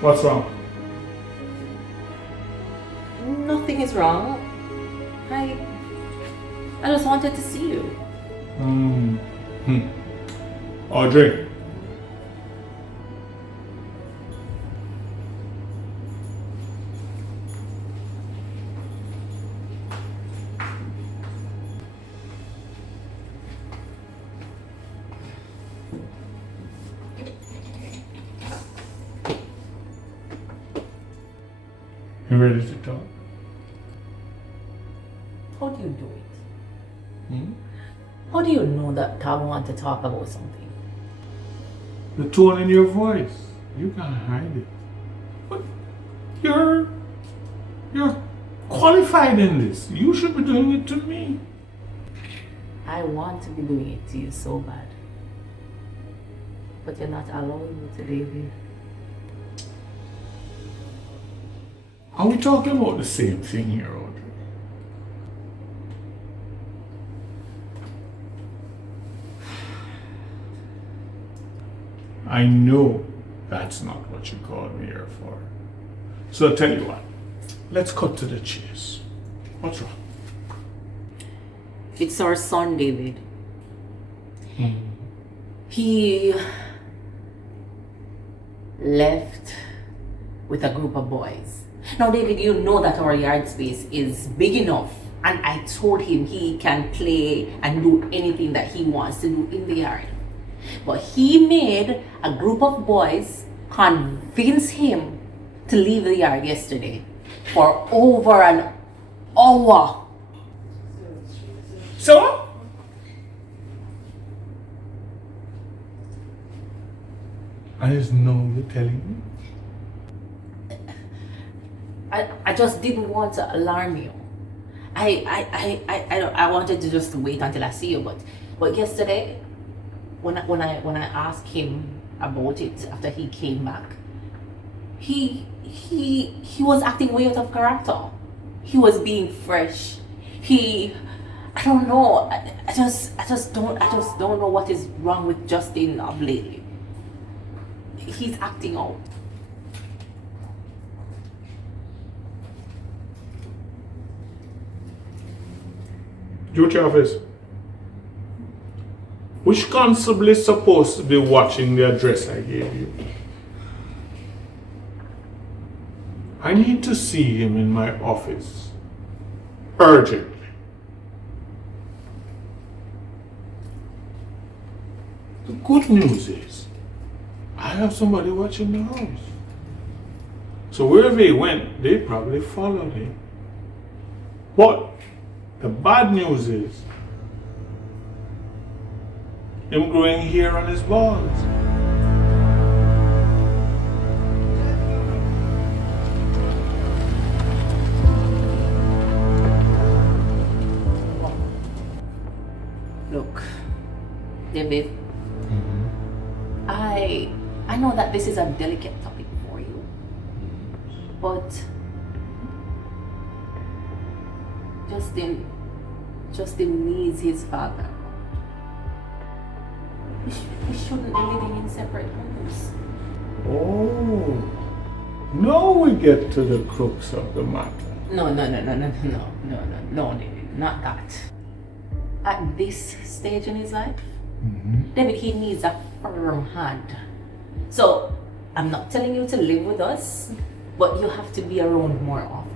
What's wrong? Nothing is wrong. I just wanted to see you. Audrey. You ready to talk? How do you do it? How do you know that I want to talk about something? The tone in your voice. You can't hide it. But you're qualified in this. You should be doing it to me. I want to be doing it to you so bad. But you're not allowing me to, David. Are we talking about the same thing here, Audrey? I know that's not what you called me here for. So I'll tell you what, let's cut to the chase. What's wrong? It's our son, David. He left with a group of boys. Now, David, you know that our yard space is big enough, and I told him he can play and do anything that he wants to do in the yard. But he made a group of boys convince him to leave the yard yesterday for over an hour. So? And there's no you're telling me? I just didn't want to alarm you. I wanted to just wait until I see you, but yesterday when I asked him about it after he came back, he was acting way out of character. He was being fresh. I don't know. I just don't know what is wrong with Justin of lately. He's acting out. Duty office. Which constable is supposed to be watching the address I gave you? I need to see him in my office. Urgently. The good news is, I have somebody watching the house. So wherever he went, they probably followed him. But the bad news is, him growing hair on his balls. Look, David, I know that this is a delicate topic for you, but Justin needs his father. We shouldn't be living in separate homes. Oh, now we get to the crux of the matter. No, David, not that. At this stage in his life, David, he needs a firm hand. So, I'm not telling you to live with us, but you have to be around more often.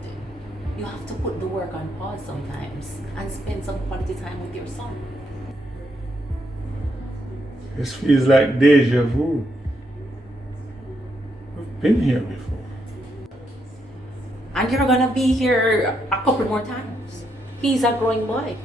You have to put the work on pause sometimes and spend some quality time with your son. This feels like deja vu. We've been here before. And you're gonna be here a couple more times. He's a growing boy.